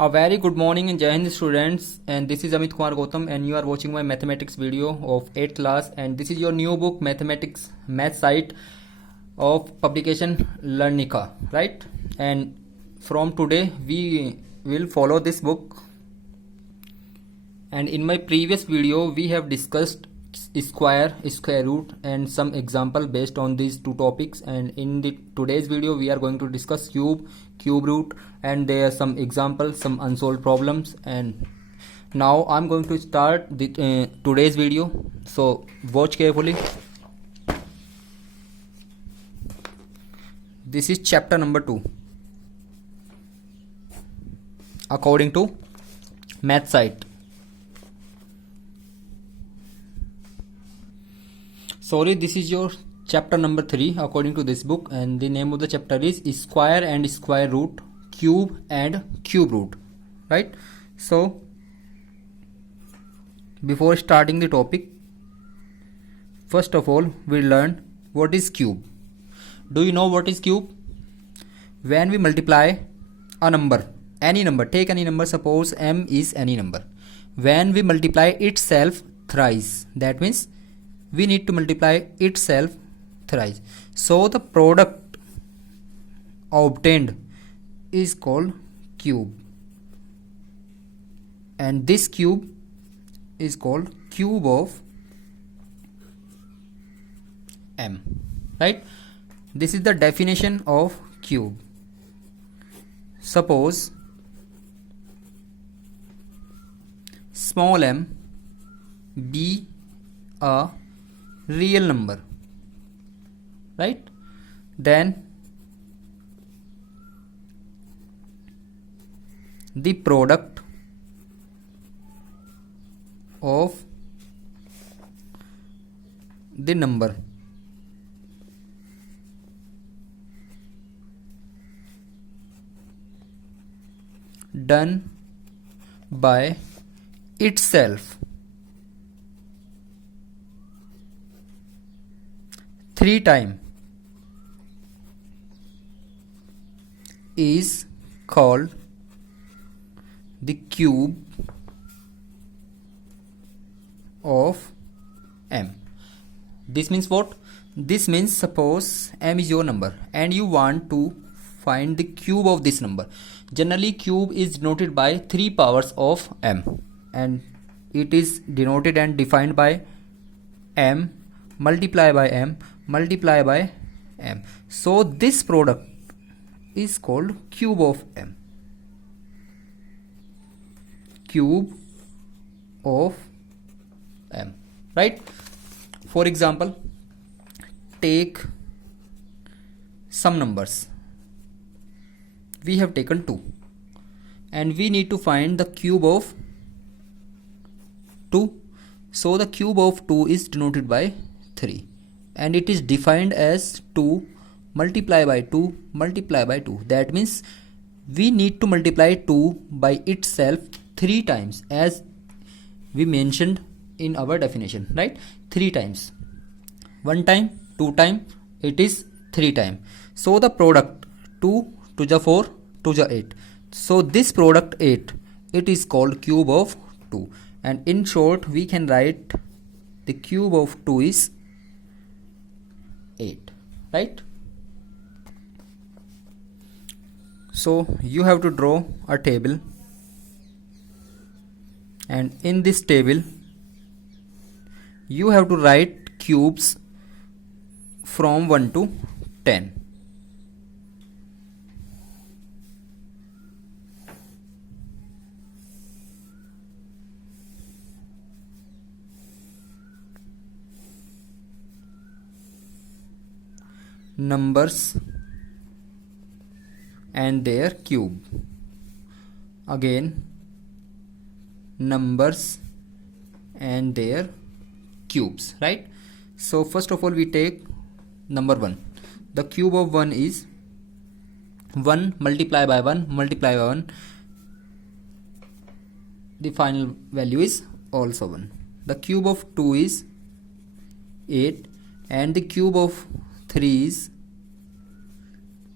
A very good morning and Jai Hind students, and this is Amit Kumar Gautam and you are watching my mathematics video of 8th class, and this is your new book mathematics math site of publication Learnica, right? And from today we will follow this book, and in my previous video we have discussed square root and some example based on these two topics, and in the today's video we are going to discuss cube root, and there are some examples, some unsolved problems. And now I'm going to start the today's video, so watch carefully. This is chapter number 2 according to math site. Sorry, this is your chapter number 3 according to this book, and the name of the chapter is square and square root, cube and cube root, right? So before starting the topic, first of all we learn what is cube. Do you know what is cube? When we multiply a number, any number, take any number, suppose m is any number, when we multiply itself thrice, that means we need to multiply itself thrice, so the product obtained is called cube, and this cube is called cube of m, right? This is the definition of cube. Suppose small m be a real number, right? Then the product of the number done by itself 3 times is called the cube of m. This means what? This means suppose m is your number and you want to find the cube of this number. Generally cube is denoted by 3 powers of m, and it is denoted and defined by m multiply by m multiply by m. So this product is called cube of m, cube of m, right? For example, take some numbers. We have taken 2 and we need to find the cube of 2, so the cube of 2 is denoted by 3 and it is defined as 2 multiply by 2 multiply by 2. That means we need to multiply 2 by itself 3 times, as we mentioned in our definition, right? 3 times, 1 time, 2 time, it is 3 time. So the product 2 to the 4 to the 8, so this product 8, it is called cube of 2, and in short we can write the cube of 2 is 8, right? So you have to draw a table, and in this table you have to write cubes from 1 to 10. Numbers and their cube. Again, numbers and their cubes, right? So first of all we take number 1. The cube of 1 is 1 multiply by 1 multiply by 1, the final value is also 1. The cube of 2 is 8 and the cube of 3 is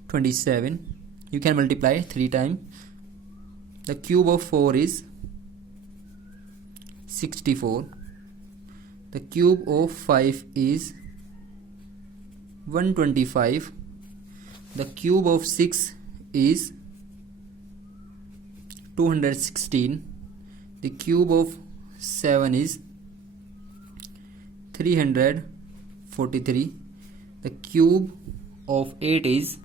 27. You can multiply 3 times The cube of 4 is 64. The cube of 5 is 125. The cube of 6 is 216. The cube of 7 is 343. The cube of 8 is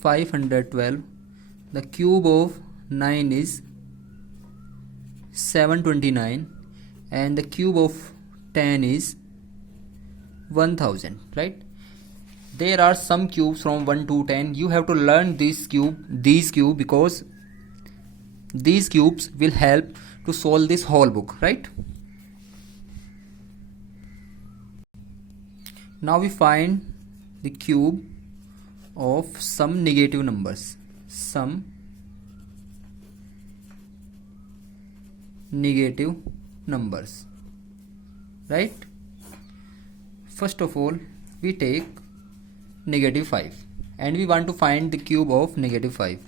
512. The cube of 9 is 729, and the cube of 10 is 1000, right? There are some cubes from 1 to 10. You have to learn these cube because these cubes will help to solve this whole book, right? Now we find the cube of some negative numbers. Some negative numbers, right? First of all, we take -5 and we want to find the cube of -5.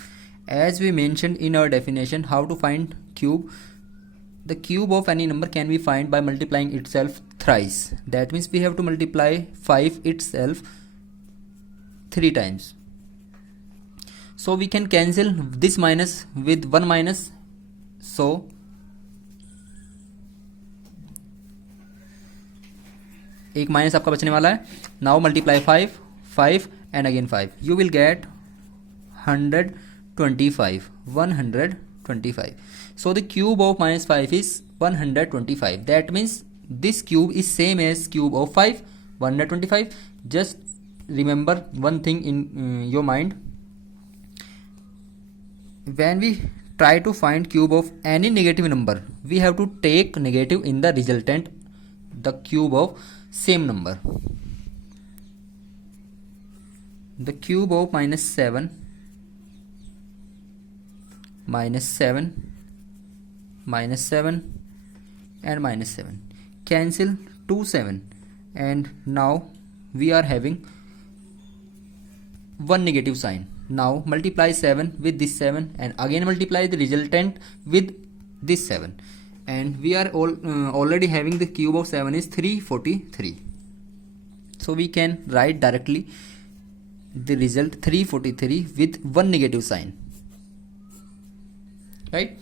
As we mentioned in our definition, how to find cube? The cube of any number can be found by multiplying itself thrice. That means we have to multiply 5 itself 3 times. So we can cancel this minus with 1 minus. So एक minus आपका बचने वाला है. Now multiply 5 and again 5. You will get 125. 125. So the cube of -5 is 125. That means this cube is same as cube of 5, 125. Just remember one thing in your mind. When we try to find cube of any negative number, we have to take negative in the resultant, the cube of same number. The cube of -7, -7, -7 and -7 cancel 2 7, and now we are having one negative sign. Now multiply 7 with this 7 and again multiply the resultant with this 7, and we are already having the cube of 7 is 343. So we can write directly the result 343 with one negative sign, right?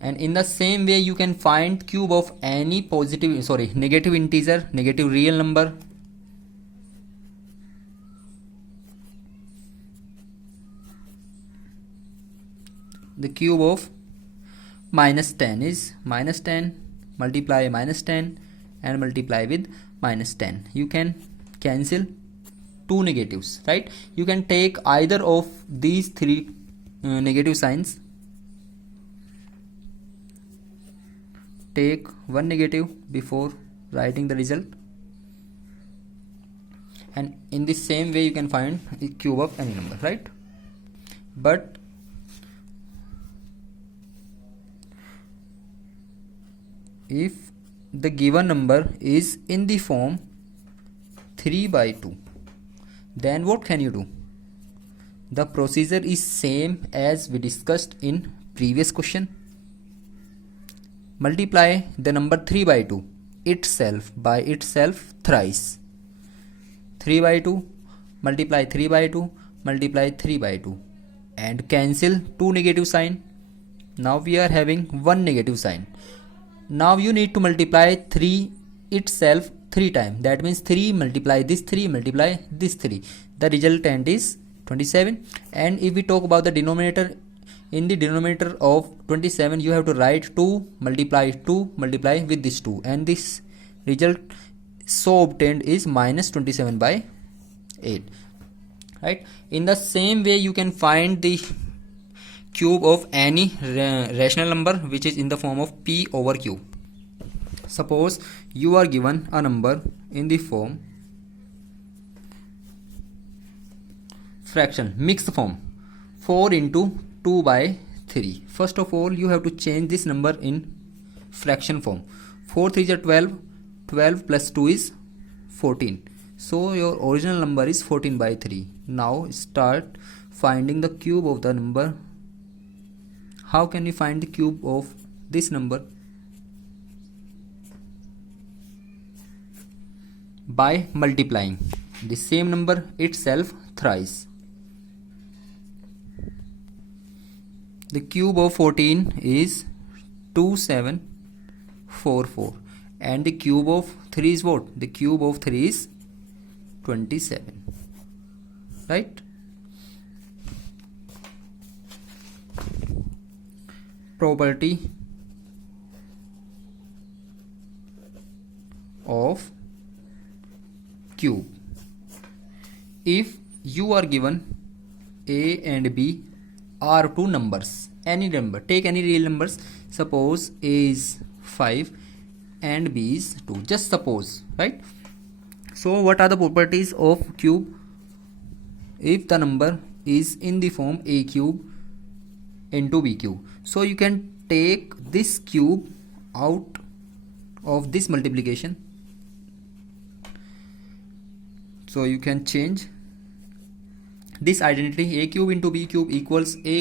And in the same way you can find cube of any negative integer, negative real number. The cube of -10 is -10, multiply -10 and multiply with -10. You can cancel 2 negatives, right? You can take either of these 3 negative signs. Take one negative before writing the result, and in the same way you can find the cube of any number, right? But if the given number is in the form 3/2, then what can you do? The procedure is same as we discussed in previous question. Multiply the number 3/2 itself by itself thrice. 3/2 multiply 3/2 multiply 3/2 and cancel 2 negative sign. Now we are having one negative sign. Now you need to multiply 3 itself 3 times. That means 3 multiply this 3 multiply this 3. The resultant is 27. And if we talk about the denominator, in the denominator of 27 you have to write 2 multiply with this 2, and this result so obtained is -27/8, right? In the same way you can find the cube of any rational number which is in the form of p/q. Suppose you are given a number in the form fraction, mixed form, 4 into 2/3. First of all you have to change this number in fraction form. 4 3 is 12, 12 plus 2 is 14. So your original number is 14/3. Now start finding the cube of the number. How can we find the cube of this number? By multiplying the same number itself thrice. The cube of 14 is 2744, and the cube of 3 is what? The cube of 3 is 27, right? Property of cube. If you are given A and B are two numbers, any number, take any real numbers, suppose A is 5 and B is 2, just suppose, right? So what are the properties of cube? If the number is in the form A cube into B cube, so you can take this cube out of this multiplication, so you can change this identity. A cube into B cube equals A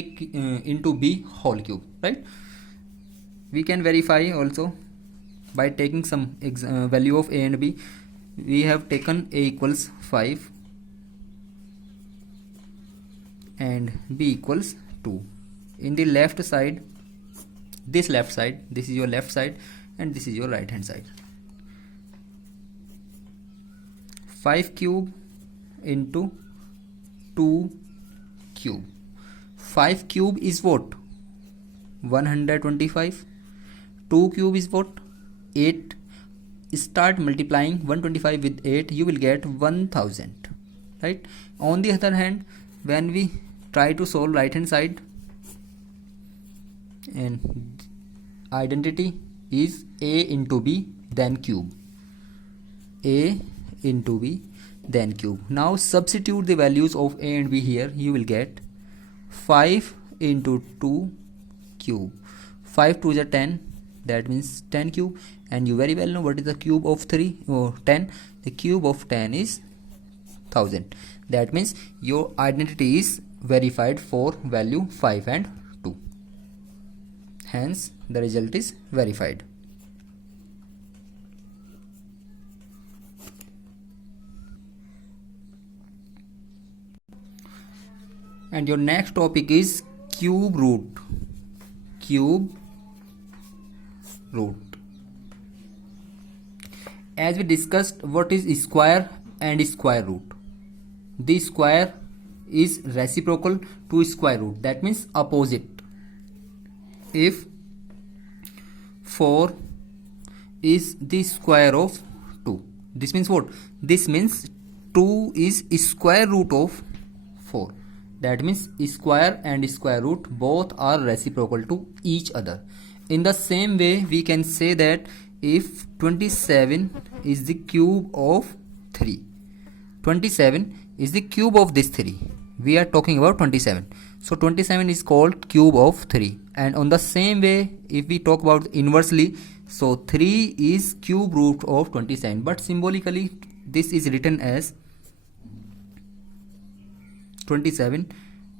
into B whole cube, right? We can verify also by taking some value of A and B. We have taken A equals 5 and B equals 2. In the left side, this left side, this is your left side and this is your right hand side. 5 cube into 2 cube. 5 cube is what? 125. 2 cube is what? 8. Start multiplying 125 with 8, you will get 1000, right? On the other hand, when we try to solve right hand side, and identity is A into B then cube, A into B then cube. Now substitute the values of A and B here, you will get 5 into 2 cube. 5 2 is 10, that means 10 cube, and you very well know what is the cube of 3 or 10. The cube of 10 is 1000. That means your identity is verified for value 5 and 2. Hence the result is verified. And your next topic is cube root. Cube root. As we discussed, what is square and square root? The square is reciprocal to square root, that means opposite. If 4 is the square of 2, this means what? This means 2 is square root of 4. That means square and square root both are reciprocal to each other. In the same way, we can say that if 27 is the cube of 3, 27 is the cube of this 3. We are talking about 27. So 27 is called cube of 3. And on the same way, if we talk about inversely, so 3 is cube root of 27. But symbolically, this is written as 27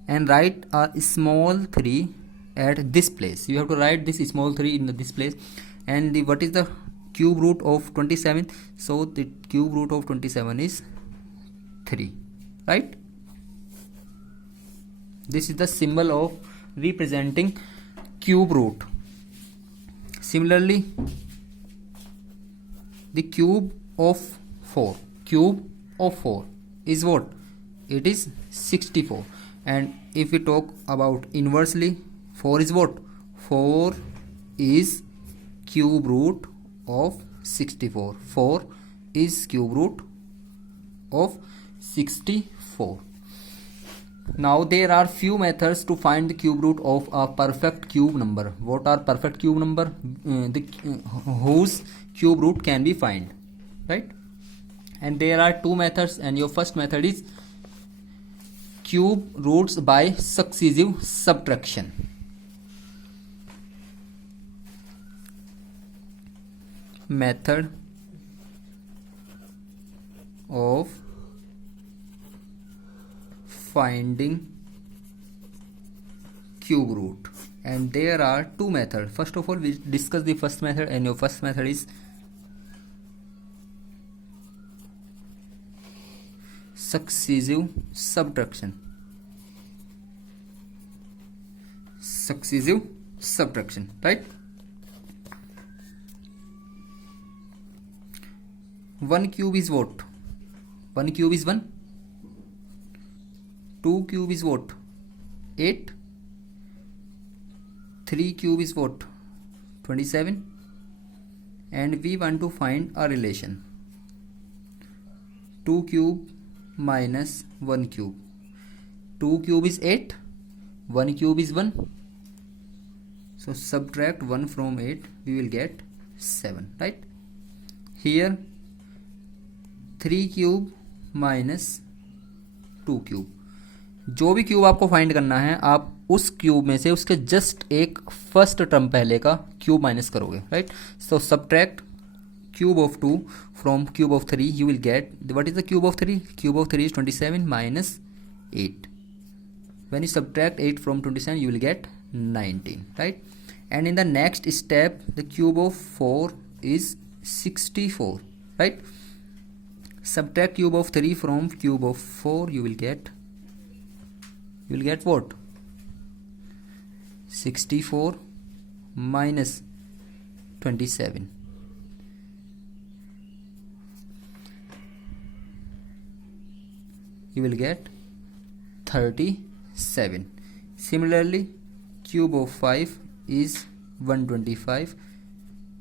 and write a small 3 at this place. You have to write this small 3 in this place. And what is the cube root of 27? So the cube root of 27 is 3, right? This is the symbol of representing cube root. Similarly, the cube of 4. Cube of 4 is what? It is 64. And if we talk about inversely, 4 is what? 4 is cube root of 64. 4 is cube root of 64. Now there are few methods to find the cube root of a perfect cube number. What are perfect cube number? Whose cube root can be find, right? And there are two methods, and your first method is cube roots by successive subtraction. Method of finding cube root, and there are two methods. First of all, we discuss the first method, and your first method is successive subtraction. Successive subtraction, right? 1 cube is what? 1 cube is 1. 2 cube is what? 8. 3 cube is what? 27. And we want to find a relation. 2 cube minus 1 cube. 2 cube is 8. 1 cube is 1. So subtract 1 from 8, we will get 7, right? Here 3 cube minus 2 cube. जो भी cube आपको find करना है, आप उस cube में से उसके जस्ट एक फर्स्ट टर्म पहले का क्यूब माइनस करोगे, right? So subtract cube of 2 from cube of 3, you will get, what is the cube of 3? Cube of 3 is 27 minus 8. When you subtract 8 from 27, you will get 19, right? And in the next step, the cube of 4 is 64, right? Subtract cube of 3 from cube of 4, you will get what? 64 minus 27. You will get 37. Similarly, cube of 5 is 125,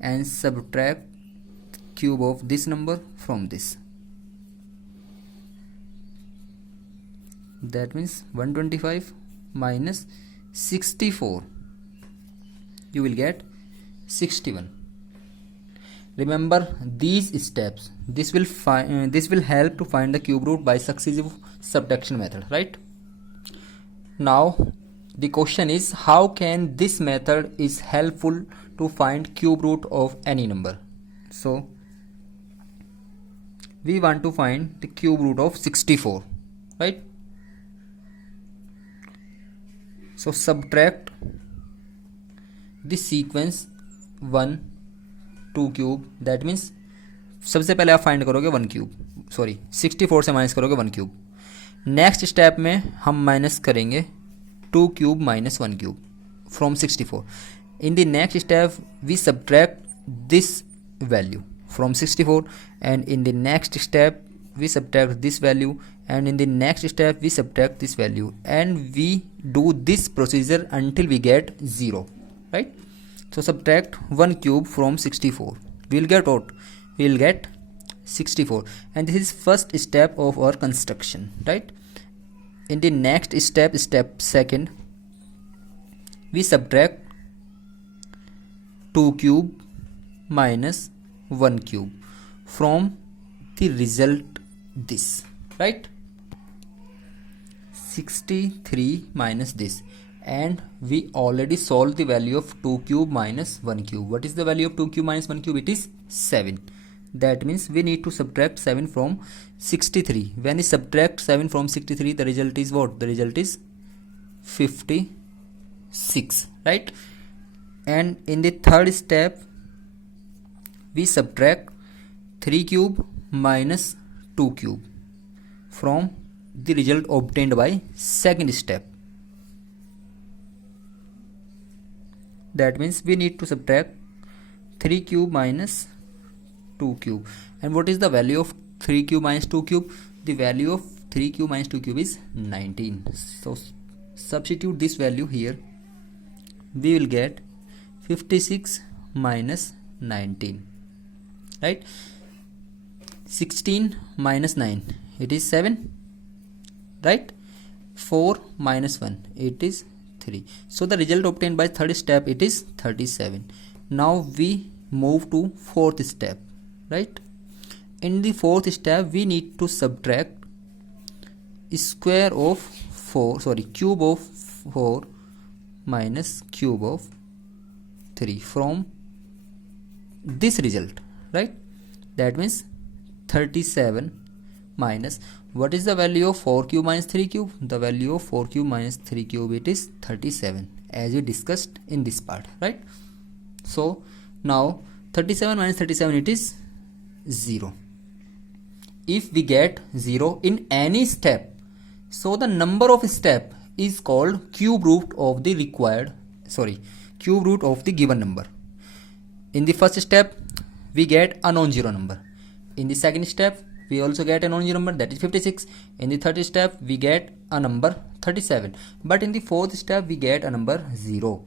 and subtract cube of this number from this. That means 125 minus 64. You will get 61. Remember these steps. This will help to find the cube root by successive subtraction method, right? Now the question is, how can this method is helpful to find cube root of any number? So we want to find the cube root of 64, right? So subtract the sequence 1 2 cube. That means सबसे पहले आप find करोगे 1 cube, sorry 64 से minus करोगे 1 cube. Next step में हम minus करेंगे 2 cube minus 1 cube from 64. In the next step we subtract this value from 64, and in the next step we subtract this value, and in the next step we subtract this value, and we do this procedure until we get 0, right? So subtract 1 cube from 64, we will get what? We will get 64, and this is first step of our construction, right? In the next step, step second, we subtract 2 cube minus 1 cube from the result this, right? 63 minus this, and we already solved the value of 2 cube minus 1 cube. What is the value of 2 cube minus 1 cube? It is 7. That means we need to subtract 7 from 63. When we subtract 7 from 63, the result is what? The result is 56, right? And in the third step, we subtract 3 cube minus 2 cube from the result obtained by second step. That means we need to subtract 3 cube minus 2 cube. And what is the value of 3 cube minus 2 cube? The value of 3 cube minus 2 cube is 19. So substitute this value here. We will get 56 minus 19, right? 16 minus 9, it is 7, right? 4 minus 1, it is 3. So the result obtained by third step, it is 37. Now we move to fourth step, right? In the fourth step, we need to subtract cube of 4 minus cube of 3 from this result, right? That means 37 minus what is the value of 4 cube minus 3 cube? The value of 4 cube minus 3 cube, it is 37, as we discussed in this part, right? So now 37 minus 37, it is 0. If we get 0 in any step, so the number of step is called cube root of the cube root of the given number. In the first step, we get a non-zero number. In the second step, we also get a non-zero number, that is 56. In the third step, we get a number 37. But in the fourth step, we get a number 0.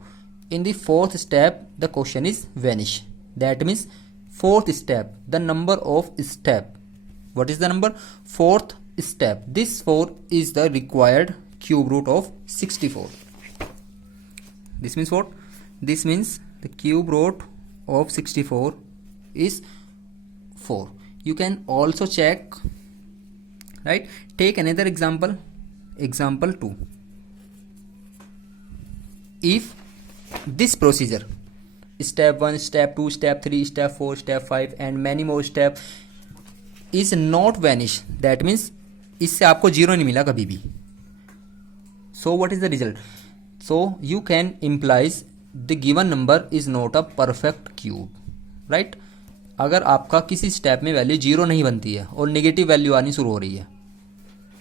In the fourth step, the question is vanish. That means fourth step, the number of step. What is the number? Fourth step. This 4 is the required cube root of 64. This means what? This means the cube root of 64 is 4. You can also check, right? Take another example, example 2. If this procedure, step 1, step 2, step 3, step 4, step 5 and many more steps is not vanish, that means इससे आपको 0 नहीं मिला कभी भी. So what is the result? So you can implies the given number is not a perfect cube, right? अगर आपका किसी step में वैल्यू 0 नहीं बनती है और नेगेटिव वैल्यू आनी शुरू हो रही है,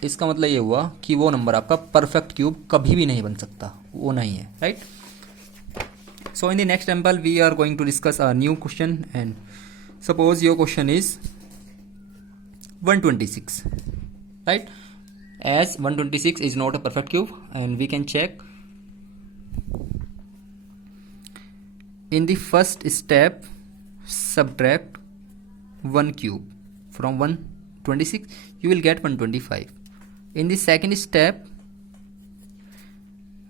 इसका मतलब ये हुआ कि वो नंबर आपका परफेक्ट क्यूब कभी भी नहीं बन सकता, वो नहीं है, right? So in the next example we are going to discuss a new question, and suppose your question is 126, right? As 126 is not a perfect cube, and we can check in the first step, subtract 1 cube from 126, you will get 125. In the second step,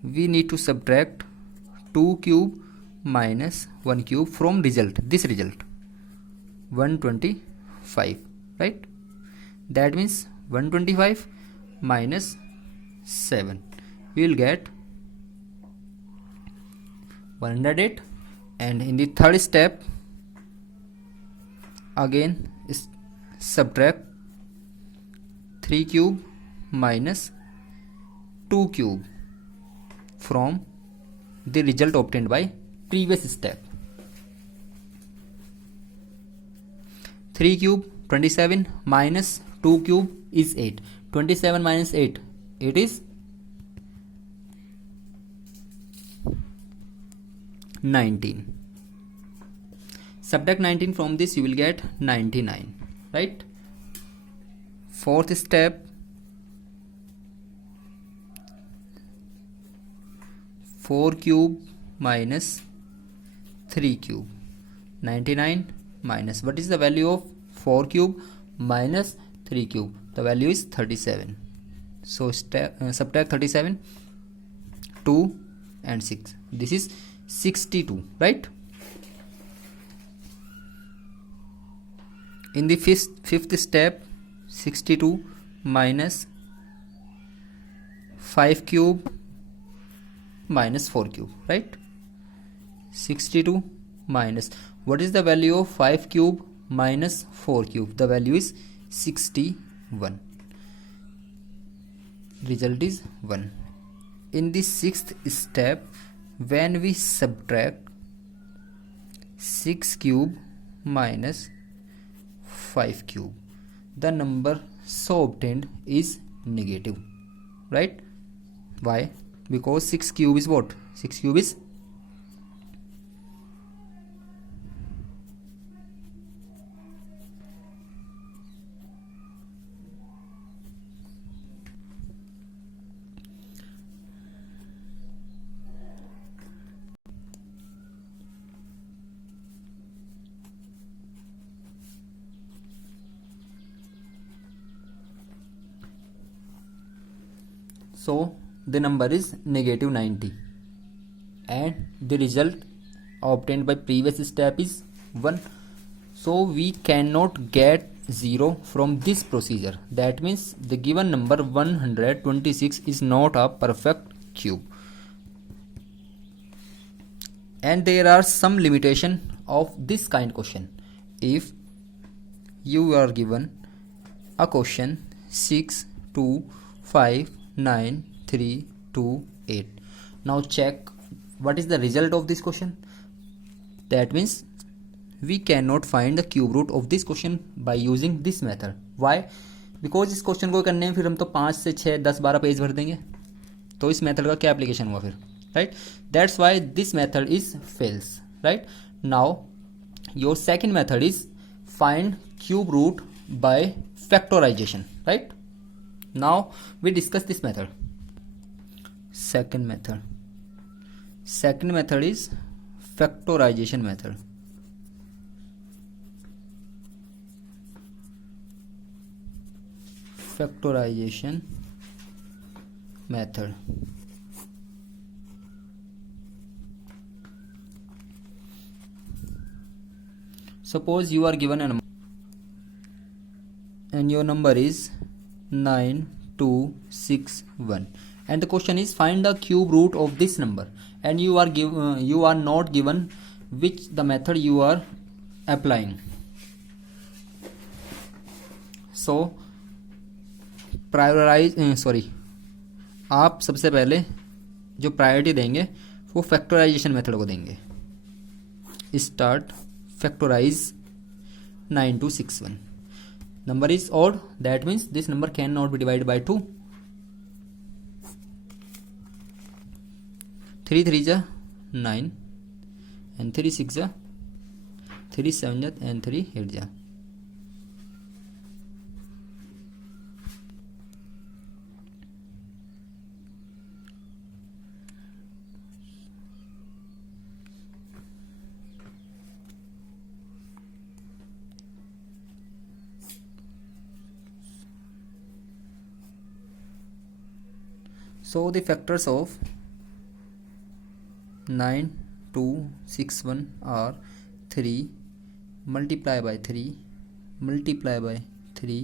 we need to subtract 2 cube minus 1 cube from this result 125, right? That means 125 minus 7, we will get 108. And in the third step, again subtract 3 cube minus 2 cube from the result obtained by previous step. 3 cube 27 minus 2 cube is 8. 27 minus 8, it is 19. Subtract 19 from this, you will get 99, right? Fourth step, 4 cube minus 3 cube. 99 minus what is the value of 4 cube minus 3 cube? The value is 37. So subtract 37, 2 and 6. This is 62, right? In the fifth step, 62 minus 5 cube minus 4 cube, right? 62 minus what is the value of 5 cube minus 4 cube? The value is 61. Result is 1. In the sixth step, when we subtract 6 cube minus 5 cube, the number so obtained is negative, right? Why? Because 6 cube is what? 6 cube is so the number is negative 90, and the result obtained by previous step is 1. So we cannot get 0 from this procedure. That means the given number 126 is not a perfect cube, and there are some limitation of this kind question. If you are given a question 6 2 5 9 3 2 8. Now check what is the result of this question. That means we cannot find the cube root of this question by using this method. Why? Because इस question को करने में फिर हम तो 5 से 6 10 12 page भर देंगे, तो इस मेथड का क्या एप्लीकेशन हुआ फिर, right? That's why this method is fails, right? Now your second method is find cube root by factorization, right? Now we discuss this method. Second method is factorization method. Factorization method. Suppose you are given a number and your number is 9261 and the question is find the cube root of this number, and you are not given which the method you are applying. So आप सबसे पहले जो priority देंगे वो factorisation method को देंगे. Start factorize 9261. Number is odd, that means this number cannot be divided by 2. 3 3 ja 9 and 3 6 ja 3 7 ja and 3 8 ja. So the factors of 9261 are 3 multiply by 3 multiply by 3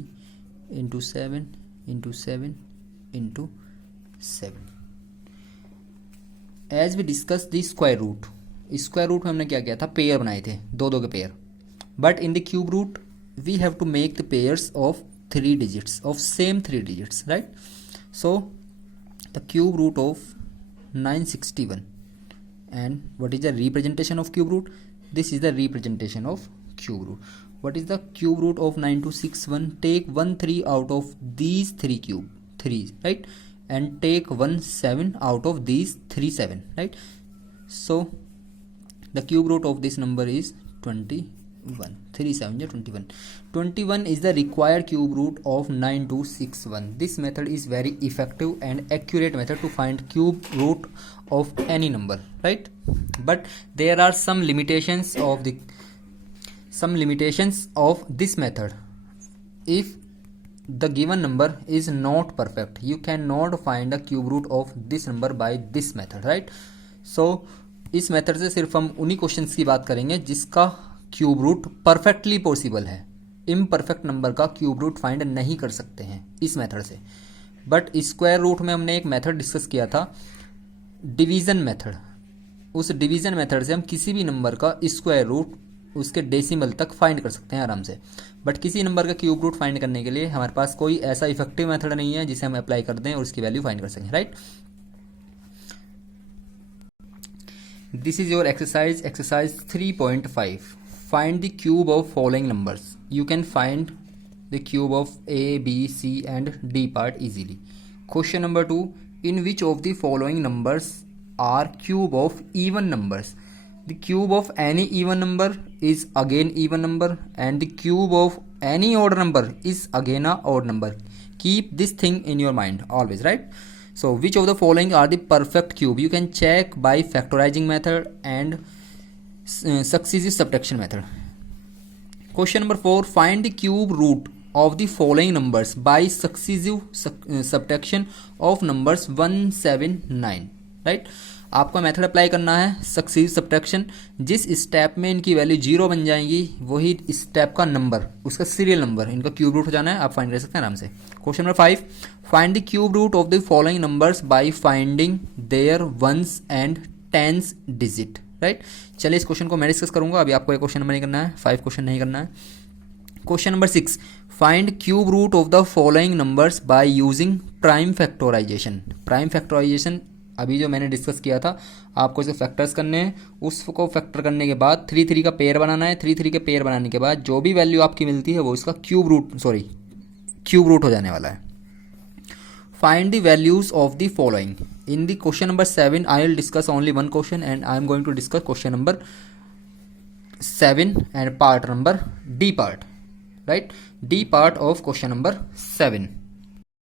into 7 into 7 into 7. As we discussed the square root, square root में हमने क्या किया था, pair बनाए थे, दो दो के pair. But in the cube root we have to make the pairs of 3 digits of same 3 digits, right? So the cube root of 961 and what is the representation of cube root? This is the representation of cube root. What is the cube root of 9261? Take 1 3 out of these 3, right? And take 1 7 out of these 3 7, right? So the cube root of this number is 21. 3 7 21. 21 is the required cube root of 9261. This method is very effective and accurate method to find cube root of any number, right? But there are some limitations of this method. If the given number is not perfect, you cannot find the cube root of this number by this method, right? So इस method से सिर्फ हम उन्हीं questions की बात करेंगे जिसका cube root perfectly possible है. इम्परफेक्ट नंबर का क्यूब रूट फाइंड नहीं कर सकते हैं इस मेथड से. बट स्क्वायर रूट में हमने एक मेथड डिस्कस किया था, डिवीज़न मेथड. उस डिवीज़न मेथड से हम किसी भी नंबर का स्क्वायर रूट उसके डेसिमल तक फाइंड कर सकते हैं आराम से. बट किसी नंबर का क्यूब रूट फाइंड करने के लिए हमारे पास कोई ऐसा इफेक्टिव मेथड नहीं है जिसे हम अप्लाई कर दें और उसकी वैल्यू फाइंड कर सकें, right? This is your exercise 3.5. Find the cube of following numbers. You can find the cube of A, B, C and D part easily. Question number 2. In which of the following numbers are cube of even numbers? The cube of any even number is again even number and the cube of any odd number is again a odd number. Keep this thing in your mind always, right? So which of the following are the perfect cube? You can check by factorizing method and successive subtraction method. Question number 4. Find the cube root of the following numbers by successive subtraction of numbers 1 7 9, right? आपको method apply करना है सक्सीसिव subtraction. जिस step में इनकी value 0 बन जाएंगी वही step का नंबर, उसका सीरियल नंबर, इनका क्यूब रूट हो जाना है. आप फाइंड कर सकते हैं आराम से. Question number 5. Find the cube root of the following numbers by finding their ones and tens digit, right? चलिए इस क्वेश्चन को मैं डिस्कस करूंगा. अभी आपको एक क्वेश्चन नंबर नहीं करना है, 5 क्वेश्चन नहीं करना है. Question number 6, find cube root of the following numbers by using prime factorization. Prime factorization अभी जो मैंने डिस्कस किया था, आपको इसे फैक्टर्स करने हैं, उसको फैक्टर करने के बाद 3 3 का पेयर बनाना है। 3 3 के पेयर बनाने के बाद जो भी वैल्यू आपकी मिलती है वो इसका क्यूब रूट हो जाने वाला है। Find the values of the following. In the question number 7 I will discuss only one question and I am going to discuss question number 7 and part number D part, right? D part of question number 7.